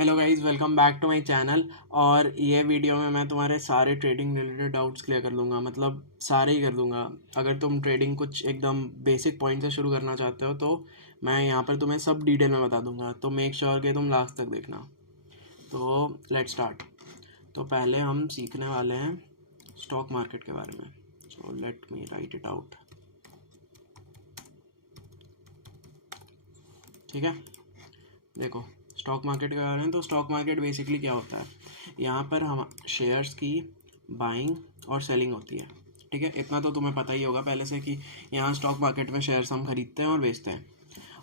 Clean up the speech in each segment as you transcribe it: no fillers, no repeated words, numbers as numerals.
Hello guys, welcome back to my channel. और ये video में मैं तुम्हारे सारे ट्रेडिंग रिलेटेड डाउट्स क्लियर कर दूंगा, मतलब सारे ही कर दूंगा। अगर तुम ट्रेडिंग कुछ एकदम बेसिक पॉइंट से शुरू करना चाहते हो तो मैं यहाँ पर तुम्हें सब डिटेल में बता दूंगा, तो मेक श्योर कि तुम लास्ट तक देखना। तो लेट्स स्टार्ट। तो पहले हम सीखने वाले हैं स्टॉक मार्केट के बारे में। So let me right it out. ठीक है, देखो स्टॉक मार्केट के बारे में। तो स्टॉक मार्केट बेसिकली क्या होता है, यहाँ पर हम शेयर्स की बाइंग और सेलिंग होती है। ठीक है, इतना तो तुम्हें पता ही होगा पहले से कि यहाँ स्टॉक मार्केट में शेयर्स हम खरीदते हैं और बेचते हैं।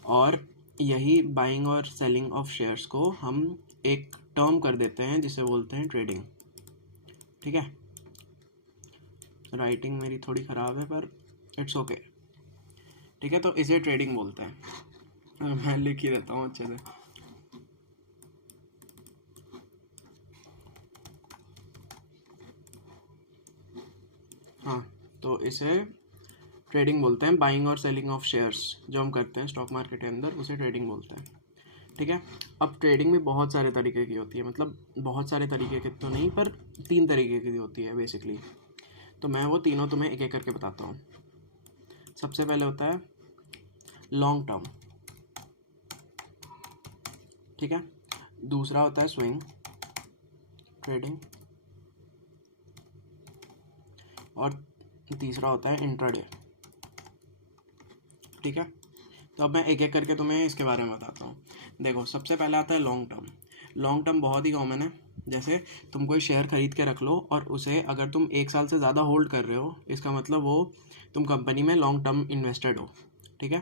और यही बाइंग और सेलिंग ऑफ शेयर्स को हम एक टर्म कर देते हैं जिसे बोलते हैं ट्रेडिंग। ठीक है, राइटिंग मेरी थोड़ी ख़राब है पर इट्स ओके। ठीक है, तो इसे ट्रेडिंग बोलते हैं। मैं लिख ही देता हूँ अच्छे से। हाँ, तो इसे ट्रेडिंग बोलते हैं। बाइंग और सेलिंग ऑफ शेयर्स जो हम करते हैं स्टॉक मार्केट के अंदर, उसे ट्रेडिंग बोलते हैं। ठीक है, अब ट्रेडिंग में बहुत सारे तरीके की होती है, मतलब बहुत सारे तरीके की तो नहीं पर 3 तरीके की होती है बेसिकली। तो मैं वो तीनों तुम्हें एक एक करके बताता हूँ। सबसे पहले होता है लॉन्ग टर्म। ठीक है, दूसरा होता है स्विंग ट्रेडिंग, और तीसरा होता है इंट्राडे। ठीक है, तो अब मैं एक एक करके तुम्हें इसके बारे में बताता हूँ। देखो, सबसे पहले आता है लॉन्ग टर्म। लॉन्ग टर्म बहुत ही कॉमन है। जैसे तुम कोई शेयर खरीद के रख लो और उसे अगर तुम 1 साल से ज़्यादा होल्ड कर रहे हो, इसका मतलब वो तुम कंपनी में लॉन्ग टर्म इन्वेस्टेड हो। ठीक है,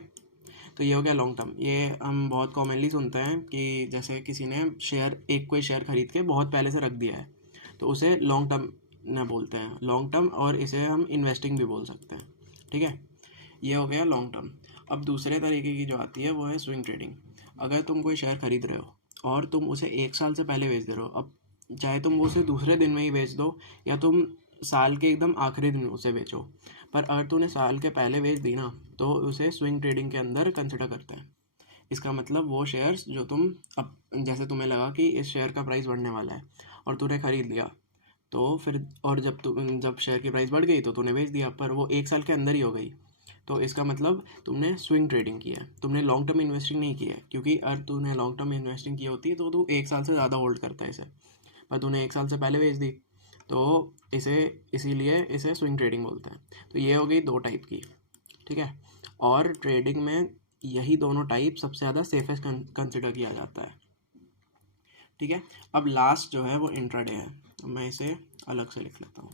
तो ये हो गया लॉन्ग टर्म। ये हम बहुत कॉमनली सुनते हैं कि जैसे किसी ने कोई शेयर खरीद के बहुत पहले से रख दिया है, तो उसे लॉन्ग टर्म न बोलते हैं, लॉन्ग टर्म, और इसे हम इन्वेस्टिंग भी बोल सकते हैं। ठीक है, ये हो गया लॉन्ग टर्म। अब दूसरे तरीके की जो आती है वो है स्विंग ट्रेडिंग। अगर तुम कोई शेयर खरीद रहे हो और तुम उसे 1 साल से पहले बेच दे रहे हो, अब चाहे तुम उसे दूसरे दिन में ही बेच दो या तुम साल के एकदम आखिरी दिन उसे बेचो, पर अगर तूने साल के पहले बेच दी ना तो उसे स्विंग ट्रेडिंग के अंदर कंसिडर करते हैं। इसका मतलब वो शेयर्स जो तुम, अब जैसे तुम्हें लगा कि इस शेयर का प्राइस बढ़ने वाला है और तूने खरीद लिया, तो फिर और जब शेयर की प्राइस बढ़ गई तो तूने बेच दिया, पर वो 1 साल के अंदर ही हो गई। तो इसका मतलब तुमने स्विंग ट्रेडिंग की है, तुमने लॉन्ग टर्म इन्वेस्टिंग नहीं की है। क्योंकि अगर तूने लॉन्ग टर्म इन्वेस्टिंग की होती है तो तू 1 साल से ज़्यादा होल्ड करता है इसे, पर तूने 1 साल से पहले बेच दी, तो इसे इसीलिए इसे स्विंग ट्रेडिंग बोलते हैं। तो ये हो गई 2 टाइप की। ठीक है, और ट्रेडिंग में यही दोनों टाइप सबसे ज़्यादा सेफेस्ट कंसिडर किया जाता है। ठीक है, अब लास्ट जो है वो इंट्राडे है। तो मैं इसे अलग से लिख लेता हूँ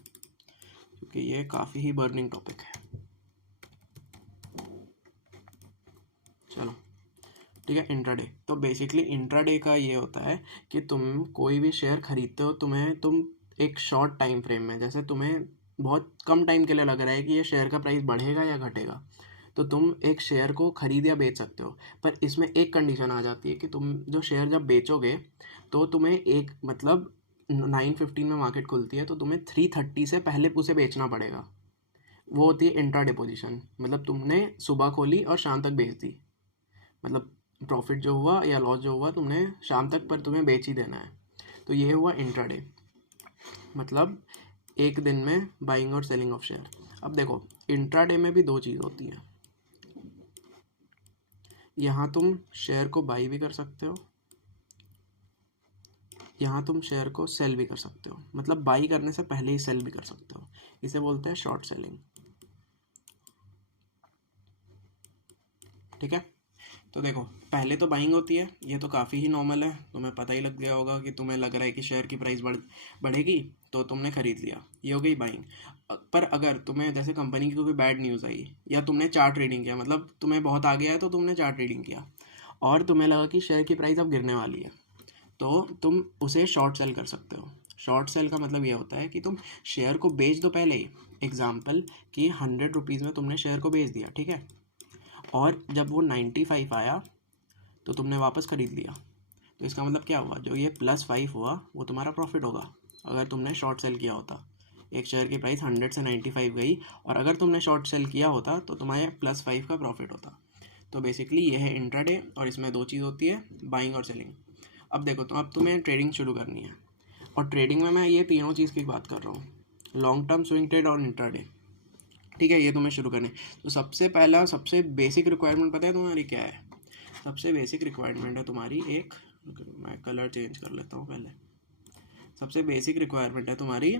क्योंकि ये काफ़ी ही बर्निंग टॉपिक है। चलो, ठीक है, इंट्राडे। तो बेसिकली इंट्राडे का ये होता है कि तुम कोई भी शेयर खरीदते हो, तुम एक शॉर्ट टाइम फ्रेम में, जैसे तुम्हें बहुत कम टाइम के लिए लग रहा है कि ये शेयर का प्राइस बढ़ेगा या घटेगा, तो तुम एक शेयर को खरीद या बेच सकते हो। पर इसमें एक कंडीशन आ जाती है कि तुम जो शेयर जब बेचोगे तो तुम्हें एक, मतलब 9:15 में मार्केट खुलती है तो तुम्हें 3:30 से पहले उसे बेचना पड़ेगा। वो होती है इंट्राडे पोजीशन, मतलब तुमने सुबह खोली और शाम तक बेच दी, मतलब प्रॉफिट जो हुआ या लॉस जो हुआ तुमने शाम तक, पर तुम्हें बेच ही देना है। तो ये हुआ इंट्राडे, मतलब एक दिन में बाइंग और सेलिंग ऑफ शेयर। अब देखो, इंट्राडे में भी 2 चीज़ होती है। यहाँ तुम शेयर को बाई भी कर सकते हो, यहाँ तुम शेयर को सेल भी कर सकते हो, मतलब बाई करने से पहले ही सेल भी कर सकते हो। इसे बोलते हैं शॉर्ट सेलिंग। ठीक है, तो देखो, पहले तो बाइंग होती है, ये तो काफ़ी ही नॉर्मल है, तुम्हें पता ही लग गया होगा कि तुम्हें लग रहा है कि शेयर की प्राइस बढ़ेगी तो तुमने खरीद लिया, ये हो गई बाइंग। पर अगर तुम्हें जैसे कंपनी की कोई बैड न्यूज़ आई या तुमने चार्ट ट्रेडिंग किया, मतलब तुम्हें बहुत आ गया है तो तुमने चार्ट ट्रेडिंग किया और तुम्हें लगा कि शेयर की प्राइस अब गिरने वाली है, तो तुम उसे शॉर्ट सेल कर सकते हो। शॉर्ट सेल का मतलब यह होता है कि तुम शेयर को बेच दो पहले ही। एग्जाम्पल कि 100 रुपीज़ में तुमने शेयर को बेच दिया, ठीक है, और जब वो 95 आया तो तुमने वापस खरीद लिया। तो इसका मतलब क्या हुआ, जो ये +5 हुआ वो तुम्हारा प्रॉफिट होगा अगर तुमने शॉर्ट सेल किया होता। एक शेयर की प्राइस 100 से 95 गई और अगर तुमने शॉर्ट सेल किया होता तो तुम्हारे +5 का प्रॉफिट होता। तो बेसिकली ये है इंट्राडे, और इसमें 2 चीज़ होती है, बाइंग और सेलिंग। अब देखो, तो अब तुम्हें ट्रेडिंग शुरू करनी है, और ट्रेडिंग में मैं ये तीनों चीज़ की बात कर रहा हूँ, लॉन्ग टर्म, स्विंग ट्रेड और इंट्राडे। ठीक है, ये तुम्हें शुरू करने। तो सबसे पहला, सबसे बेसिक रिक्वायरमेंट पता है तुम्हारी क्या है? सबसे बेसिक रिक्वायरमेंट है तुम्हारी एक, मैं कलर चेंज कर लेता हूँ पहले। सबसे बेसिक रिक्वायरमेंट है तुम्हारी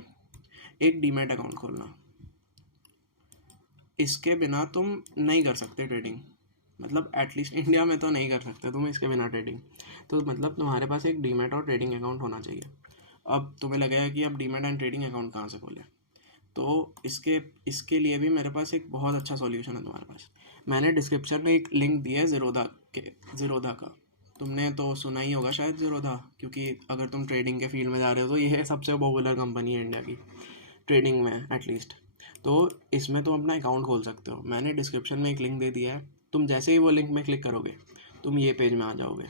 एक डीमैट अकाउंट खोलना। इसके बिना तुम नहीं कर सकते ट्रेडिंग, मतलब एटलीस्ट इंडिया में तो नहीं कर सकते तुम इसके बिना ट्रेडिंग। तो मतलब तुम्हारे पास एक डीमैट और ट्रेडिंग अकाउंट होना चाहिए। अब तुम्हें लगेगा कि अब डीमैट एंड ट्रेडिंग अकाउंट कहाँ से खोले, तो इसके लिए भी मेरे पास एक बहुत अच्छा सॉल्यूशन है तुम्हारे पास। मैंने डिस्क्रिप्शन में एक लिंक दिया है ज़ीरोधा का। तुमने तो सुना ही होगा शायद ज़ीरोधा, क्योंकि अगर तुम ट्रेडिंग के फील्ड में जा रहे हो तो ये सबसे पॉपुलर कंपनी है इंडिया की, ट्रेडिंग में एटलीस्ट। तो इसमें तुम अपना अकाउंट खोल सकते हो। मैंने डिस्क्रिप्शन में एक लिंक दे दिया है, तुम जैसे ही वो लिंक में क्लिक करोगे तुम ये पेज में आ जाओगे।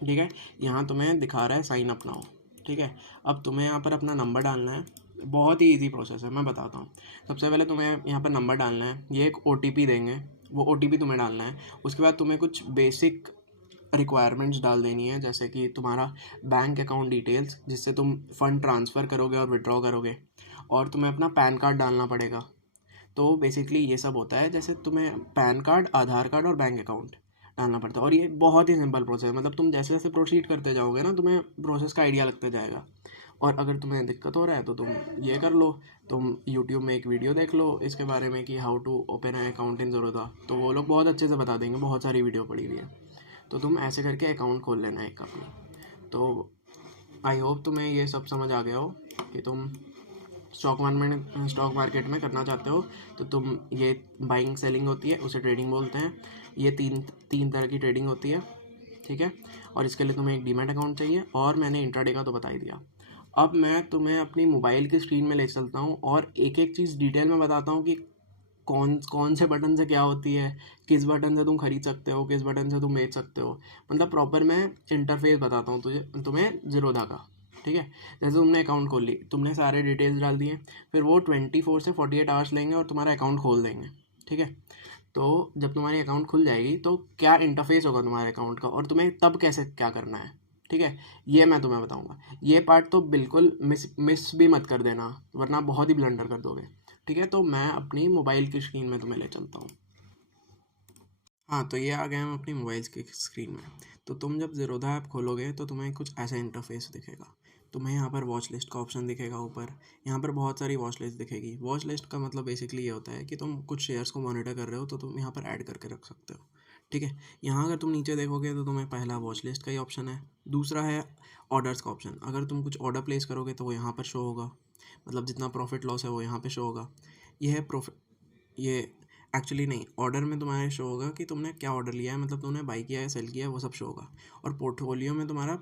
ठीक है, यहाँ तुम्हें दिखा रहा है साइन अप नाउ। ठीक है, अब तुम्हें यहाँ पर अपना नंबर डालना है। बहुत ही इजी प्रोसेस है, मैं बताता हूँ। सबसे पहले तुम्हें यहाँ पर नंबर डालना है, ये एक OTP देंगे, वो OTP तुम्हें डालना है। उसके बाद तुम्हें कुछ बेसिक रिक्वायरमेंट्स डाल देनी है, जैसे कि तुम्हारा बैंक अकाउंट डिटेल्स जिससे तुम फंड ट्रांसफ़र करोगे और विड्रॉ करोगे, और तुम्हें अपना पैन कार्ड डालना पड़ेगा। तो बेसिकली ये सब होता है, जैसे तुम्हें पैन कार्ड, आधार कार्ड और बैंक अकाउंट डालना पड़ता है। और ये बहुत ही सिंपल प्रोसेस है, मतलब तुम जैसे जैसे प्रोसीड करते जाओगे ना, तुम्हें प्रोसेस का आइडिया लगता जाएगा। और अगर तुम्हें दिक्कत हो रहा है तो तुम ये कर लो, तुम यूट्यूब में एक वीडियो देख लो इसके बारे में कि how to open a account in Zerodha, तो वो लोग बहुत अच्छे से बता देंगे, बहुत सारी वीडियो पड़ी हुई है। तो तुम ऐसे करके अकाउंट खोल लेना एक अपनी। तो आई होप तुम्हें ये सब समझ आ गया हो कि तुम स्टॉक मार्केट में करना चाहते हो। तो तुम, ये बाइंग सेलिंग होती है, उसे ट्रेडिंग बोलते हैं। ये तीन तीन तरह की ट्रेडिंग होती है। ठीक है, और इसके लिए तुम्हें एक डीमैट अकाउंट चाहिए, और मैंने इंट्राडे का तो बता ही दिया। अब मैं तुम्हें अपनी मोबाइल की स्क्रीन में ले चलता हूँ और एक एक चीज़ डिटेल में बताता हूँ कि कौन कौन से बटन से क्या होती है, किस बटन से तुम खरीद सकते हो, किस बटन से तुम बेच सकते हो। मतलब प्रॉपर मैं इंटरफेस बताता हूँ तुम्हें ज़ीरोधा का। ठीक है, जैसे तुमने अकाउंट खोल ली, तुमने सारे डिटेल्स डाल दिए, फिर वो 24 से 48 आवर्स लेंगे और तुम्हारा अकाउंट खोल देंगे। ठीक है, तो जब तुम्हारी अकाउंट खुल जाएगी तो क्या इंटरफेस होगा तुम्हारे अकाउंट का, और तुम्हें तब कैसे क्या करना है, ठीक है, ये मैं तुम्हें बताऊंगा। ये पार्ट तो बिल्कुल मिस भी मत कर देना, वरना बहुत ही ब्लंडर कर दोगे। ठीक है, तो मैं अपनी मोबाइल की स्क्रीन में तुम्हें ले चलता हूँ। हाँ, तो ये आ गए हम अपनी मोबाइल की स्क्रीन में। तो तुम जब ज़ीरोधा ऐप खोलोगे तो तुम्हें कुछ ऐसा इंटरफेस दिखेगा। तुम्हें यहाँ पर वॉच लिस्ट का ऑप्शन दिखेगा ऊपर। यहाँ पर बहुत सारी वॉच लिस्ट दिखेगी। वॉच लिस्ट का मतलब बेसिकली ये होता है कि तुम कुछ शेयर्स को मॉनिटर कर रहे हो तो तुम यहाँ पर ऐड करके रख सकते हो। ठीक है, यहाँ अगर तुम नीचे देखोगे तो तुम्हें पहला वॉच लिस्ट का ही ऑप्शन है, दूसरा है ऑर्डर्स का ऑप्शन। अगर तुम कुछ ऑर्डर प्लेस करोगे तो वो यहाँ पर शो होगा, मतलब जितना प्रॉफिट लॉस है वो यहाँ पर शो होगा। ये है ये एक्चुअली नहीं, ऑर्डर में तुम्हारे शो होगा कि तुमने क्या ऑर्डर लिया है, मतलब तुमने बाई किया है, सेल किया है, वो सब शो होगा। और पोर्टफोलियो में तुम्हारा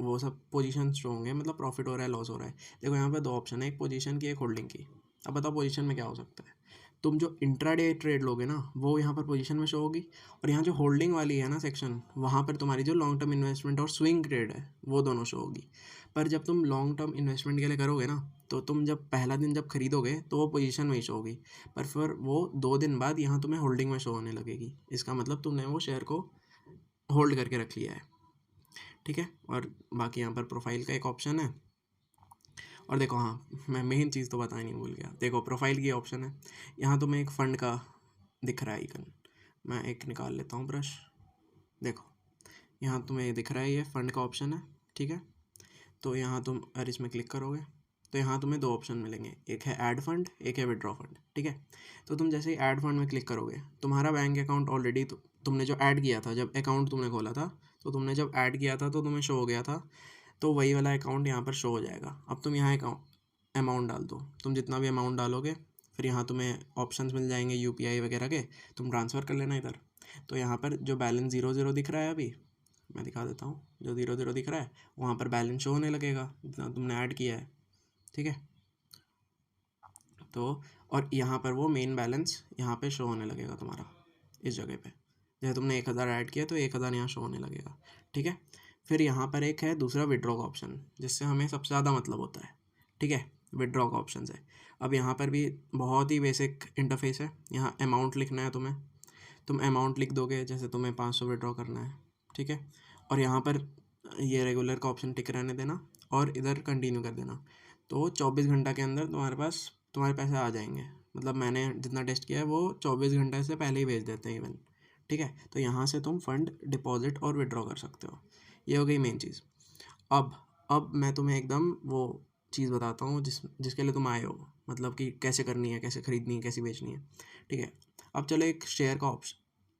वो सब पोजीशन शो होंगे, मतलब प्रॉफिट हो रहा है, लॉस हो रहा है। देखो यहाँ पे दो ऑप्शन है, एक पोजीशन की, एक होल्डिंग की। अब बताओ पोजीशन में क्या हो सकता है। तुम जो इंट्राडे ट्रेड लोगे ना वो यहाँ पर पोजीशन में शो होगी, और यहाँ जो होल्डिंग वाली है ना सेक्शन, वहाँ पर तुम्हारी जो लॉन्ग टर्म इन्वेस्टमेंट और स्विंग ट्रेड है वो दोनों शो होगी। पर जब तुम लॉन्ग टर्म इन्वेस्टमेंट के लिए करोगे ना, तो तुम जब पहला दिन जब खरीदोगे तो वो पोजीशन में ही शो होगी, पर फिर वो 2 दिन बाद यहाँ तुम्हें होल्डिंग में शो होने लगेगी। इसका मतलब तुमने वो शेयर को होल्ड करके रख लिया है। ठीक है, और बाकी यहाँ पर प्रोफाइल का एक ऑप्शन है। और देखो, हाँ, मैं मेन चीज़ तो बताना नहीं भूल गया। देखो प्रोफाइल की ऑप्शन है, यहाँ तुम्हें एक फ़ंड का दिख रहा है आइकन। मैं एक निकाल लेता हूँ ब्रश। देखो यहाँ तुम्हें दिख रहा है, ये फ़ंड का ऑप्शन है। ठीक है, तो यहाँ तुम अगर इसमें क्लिक करोगे तो यहाँ तुम्हें 2 ऑप्शन मिलेंगे, एक है ऐड फंड, एक है विड्रॉ फंड। ठीक है, तो तुम जैसे ही ऐड फंड में क्लिक करोगे, तुम्हारा बैंक अकाउंट ऑलरेडी तुमने जो ऐड किया था, जब अकाउंट तुमने खोला था, तो तुमने जब ऐड किया था तो तुम्हें शो हो गया था, तो वही वाला अकाउंट यहाँ पर शो हो जाएगा। अब तुम यहाँ अमाउंट डाल दो, तुम जितना भी अमाउंट डालोगे, फिर यहाँ तुम्हें ऑप्शंस मिल जाएंगे UPI वगैरह के, तुम ट्रांसफ़र कर लेना इधर। तो यहाँ पर जो बैलेंस 0 दिख रहा है अभी, मैं दिखा देता हूँ, जो 0 दिख रहा है वहाँ पर बैलेंस शो होने लगेगा जितना तुमने ऐड किया है। ठीक है, तो और यहाँ पर वो मेन बैलेंस यहाँ पे शो होने लगेगा तुम्हारा इस जगह पे। जैसे तुमने 1000 ऐड किया तो 1000 यहाँ शो होने लगेगा। ठीक है, फिर यहाँ पर एक है दूसरा विड्रॉ का ऑप्शन, जिससे हमें सबसे ज़्यादा मतलब होता है। ठीक है, विड्रॉ का ऑप्शन है। अब यहाँ पर भी बहुत ही बेसिक इंटरफेस है। यहाँ अमाउंट लिखना है तुम्हें, तुम अमाउंट लिख दोगे, जैसे तुम्हें 500 विड्रॉ करना है। ठीक है, और यहाँ पर ये रेगुलर का ऑप्शन टिक रहने देना और इधर कंटिन्यू कर देना। तो 24 घंटा के अंदर तुम्हारे पैसे आ जाएंगे। मतलब मैंने जितना टेस्ट किया है वो 24 घंटे से पहले ही भेज देते हैं इवन। ठीक है, तो यहाँ से तुम फंड डिपॉजिट और विड्रॉ कर सकते हो। ये हो गई मेन चीज़। अब मैं तुम्हें एकदम वो चीज़ बताता हूँ जिसके लिए तुम आए हो, मतलब कि कैसे करनी है, कैसे ख़रीदनी है, कैसे बेचनी है। ठीक है, अब चलो एक शेयर का ऑप्शन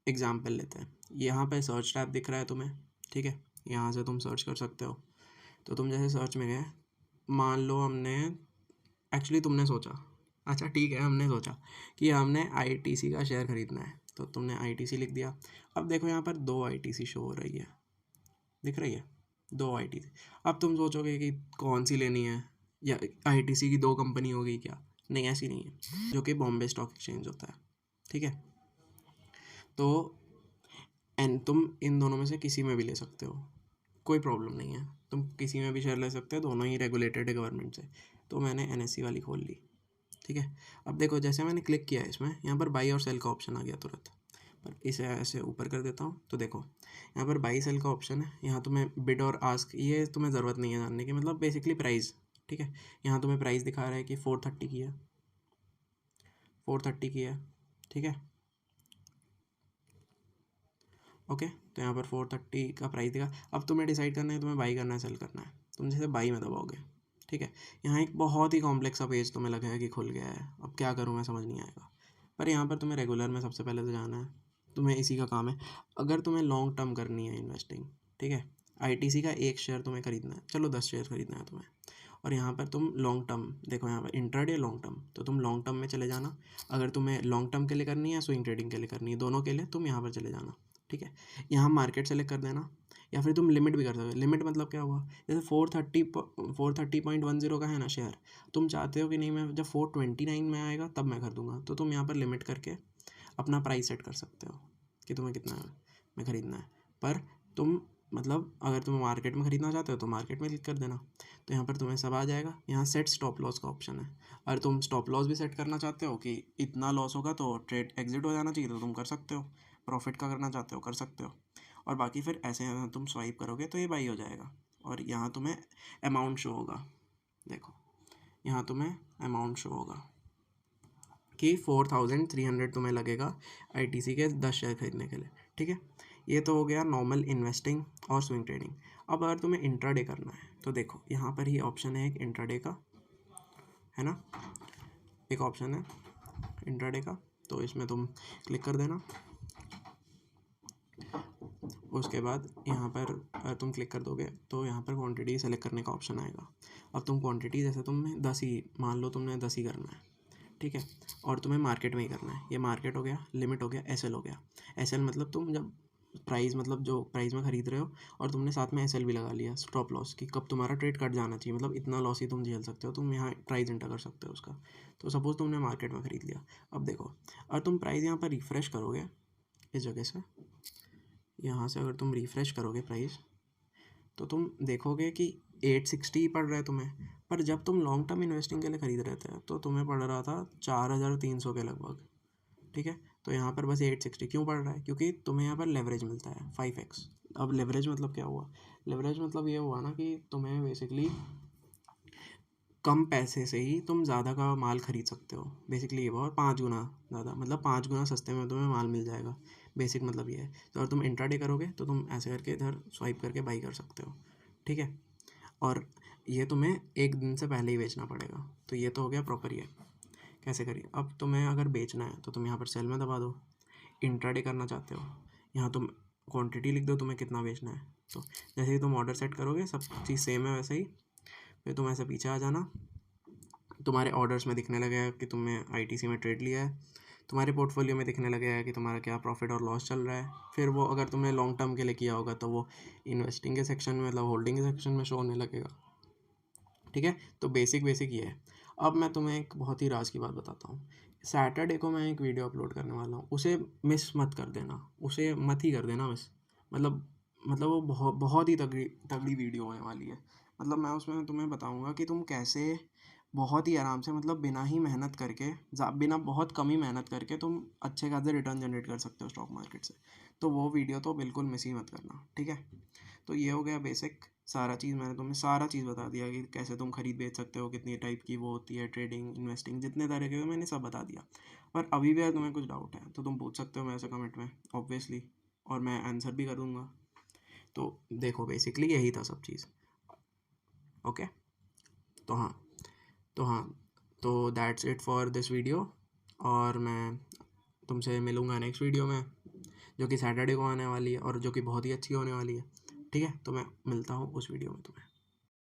एग्जाम्पल लेते हैं। यहाँ पे सर्च टैब दिख रहा है तुम्हें। ठीक है, यहाँ से तुम सर्च कर सकते हो। तो तुम जैसे सर्च में गए, मान लो हमने एक्चुअली तुमने सोचा, अच्छा ठीक है, हमने सोचा कि हमने आईटीसी का शेयर ख़रीदना है, तो तुमने आईटीसी लिख दिया। अब देखो यहाँ पर 2 आईटीसी शो हो रही है, दिख रही है 2 आईटीसी। अब तुम सोचोगे कि कौन सी लेनी है, या आईटीसी की 2 कंपनी होगी क्या? नहीं, ऐसी नहीं है, जो कि बॉम्बे स्टॉक एक्सचेंज होता है। ठीक है, तो तुम इन दोनों में से किसी में भी ले सकते हो, कोई प्रॉब्लम नहीं है, तुम किसी में भी शेयर ले सकते हो, दोनों ही रेगुलेटेड है गवर्नमेंट से। तो मैंने एनएससी वाली खोल ली। ठीक है, अब देखो जैसे मैंने क्लिक किया है इसमें, यहाँ पर बाई और सेल का ऑप्शन आ गया तुरंत। पर इसे ऐसे ऊपर कर देता हूँ तो देखो यहाँ पर बाई सेल का ऑप्शन है। यहाँ तुम्हें बिड और आस्क, ये तुम्हें ज़रूरत नहीं है जानने की, मतलब बेसिकली प्राइस। ठीक है, यहाँ तुम्हें प्राइस दिखा रहा है कि 430 की है, 430 की है। ठीक है, ओके, तो यहाँ पर 430 का प्राइस दिखा। अब तुम्हें डिसाइड करना है तुम्हें बाई करना है सेल करना है। तुम जैसे बाई में दबाओगे, ठीक है, यहाँ एक बहुत ही कॉम्प्लेक्स सा पेज तुम्हें लगेगा कि खुल गया है, अब क्या करूँ मैं, समझ नहीं आएगा। पर यहाँ पर तुम्हें रेगुलर में सबसे पहले तो जाना है, तुम्हें इसी का काम है। अगर तुम्हें लॉन्ग टर्म करनी है इन्वेस्टिंग, ठीक है, आईटीसी का एक शेयर तुम्हें खरीदना है, चलो 10 शेयर खरीदना है तुम्हें, और यहाँ पर तुम लॉन्ग टर्म देखो, यहाँ पर इंट्राडे लॉन्ग टर्म, तो तुम लॉन्ग टर्म में चले जाना। अगर तुम्हें लॉन्ग टर्म के लिए करनी है, स्विंग ट्रेडिंग के लिए करनी है, दोनों के लिए तुम यहाँ पर चले जाना। ठीक है, यहाँ मार्केट सेलेक्ट कर देना, या फिर तुम लिमिट भी कर सकते हो। लिमिट मतलब क्या हुआ, जैसे 430.10 का है ना शेयर, तुम चाहते हो कि नहीं मैं जब 429 में आएगा तब मैं खरीदूँगा, तो तुम यहाँ पर लिमिट करके अपना प्राइस सेट कर सकते हो कि तुम्हें कितना में ख़रीदना है। पर तुम मतलब अगर तुम्हें मार्केट में ख़रीदना चाहते हो तो मार्केट में क्लिक कर देना, तो यहाँ पर तुम्हें सब आ जाएगा। यहाँ सेट स्टॉप लॉस का ऑप्शन है, अगर तुम स्टॉप लॉस भी सेट करना चाहते हो कि इतना लॉस होगा तो ट्रेड एग्जिट हो जाना चाहिए, तो तुम कर सकते हो। प्रॉफिट का करना चाहते हो कर सकते हो। और बाकी फिर ऐसे तुम स्वाइप करोगे तो ये बाई हो जाएगा, और यहाँ तुम्हें अमाउंट शो होगा। देखो यहाँ तुम्हें अमाउंट शो होगा कि 4300 तुम्हें लगेगा आईटीसी के 10 शेयर खरीदने के लिए। ठीक है, ये तो हो गया नॉर्मल इन्वेस्टिंग और स्विंग ट्रेडिंग। अब अगर तुम्हें इंट्राडे करना है तो देखो यहाँ पर ही ऑप्शन है एक इंट्राडे का, है ना, एक ऑप्शन है इंट्राडे का, तो इसमें तुम क्लिक कर देना। उसके बाद यहाँ पर तुम क्लिक कर दोगे तो यहाँ पर क्वांटिटी सेलेक्ट करने का ऑप्शन आएगा। अब तुम क्वांटिटी जैसे तुम्हें 10 ही, मान लो तुमने 10 ही करना है, ठीक है, और तुम्हें मार्केट में ही करना है। ये मार्केट हो गया, लिमिट हो गया, एसएल हो गया। एसएल मतलब तुम जब प्राइस, मतलब जो प्राइस में ख़रीद रहे हो, और तुमने साथ में एसएल भी लगा लिया, स्टॉप लॉस, कि कब तुम्हारा ट्रेड कट जाना चाहिए, मतलब इतना लॉस ही तुम झेल सकते हो, तुम यहाँ प्राइस एंटर कर सकते हो उसका। तो सपोज़ तुमने मार्केट में ख़रीद लिया। अब देखो और तुम प्राइस यहाँ पर रिफ़्रेश करोगे इस जगह से, यहाँ से अगर तुम रिफ़्रेश करोगे प्राइस, तो तुम देखोगे कि 860 ही पड़ रहा है तुम्हें। पर जब तुम लॉन्ग टर्म इन्वेस्टिंग के लिए ख़रीद रहे थे तो तुम्हें पड़ रहा था 4300 के लगभग। ठीक है, तो यहाँ पर बस 860 क्यों पड़ रहा है, क्योंकि तुम्हें यहाँ पर लेवरेज मिलता है 5x। अब लेवरेज मतलब क्या हुआ, लेवरेज मतलब ये हुआ ना कि तुम्हें बेसिकली कम पैसे से ही तुम ज़्यादा का माल ख़रीद सकते हो, बेसिकली ये हुआ। और 5 गुना ज़्यादा, मतलब 5 गुना सस्ते में तुम्हें माल मिल जाएगा, बेसिक मतलब ये है। तो अगर तुम इंट्राडे करोगे तो तुम ऐसे करके इधर स्वाइप करके बाई कर सकते हो। ठीक है, और ये तुम्हें एक दिन से पहले ही बेचना पड़ेगा। तो ये तो हो गया प्रॉपर ये कैसे करिए। अब तुम्हें अगर बेचना है तो तुम यहाँ पर सेल में दबा दो। इंट्राडे करना चाहते हो, यहाँ तुम क्वांटिटी लिख दो तुम्हें कितना बेचना है। तो जैसे ही तुम ऑर्डर सेट करोगे सब चीज़ सेम है वैसे ही, फिर तुम ऐसे पीछे आ जाना, तुम्हारे ऑर्डर्स में दिखने लगेगा कि तुमने आईटीसी में ट्रेड लिया है, तुम्हारे पोर्टफोलियो में दिखने लगेगा कि तुम्हारा क्या प्रॉफिट और लॉस चल रहा है। फिर वो अगर तुमने लॉन्ग टर्म के लिए किया होगा तो वो इन्वेस्टिंग के सेक्शन में, मतलब होल्डिंग के सेक्शन में शो होने लगेगा। ठीक है, तो बेसिक ये है। अब मैं तुम्हें एक बहुत ही राज की बात बताता हूँ। सैटरडे को मैं एक वीडियो अपलोड करने वाला हूँ, उसे मिस मत कर देना, उसे मत ही कर देना मिस। मतलब वो बहुत बहुत ही तगड़ी तगड़ी वीडियो होने वाली है। मतलब मैं उसमें तुम्हें बताऊँगा कि तुम कैसे बहुत ही आराम से, मतलब बिना ही मेहनत करके, बिना बहुत कम ही मेहनत करके तुम अच्छे खासे रिटर्न जनरेट कर सकते हो स्टॉक मार्केट से। तो वो वीडियो तो बिल्कुल मिस ही मत करना, ठीक है। तो ये हो गया बेसिक सारा चीज़, मैंने तुम्हें सारा चीज़ बता दिया कि कैसे तुम खरीद बेच सकते हो, कितनी टाइप की वो होती है ट्रेडिंग इन्वेस्टिंग, जितने तरह के मैंने सब बता दिया। पर अभी भी अगर तुम्हें कुछ डाउट है तो तुम पूछ सकते हो मेरे से कमेंट में ऑब्वियसली, और मैं आंसर भी करूँगा। तो देखो बेसिकली यही था सब चीज़। ओके, तो हाँ तो हाँ तो that's it for this video, और मैं तुमसे मिलूँगा नेक्स्ट वीडियो में जो कि सैटरडे को आने वाली है और जो कि बहुत ही अच्छी होने वाली है, ठीक है। तो मैं मिलता हूँ उस वीडियो में तुम्हें।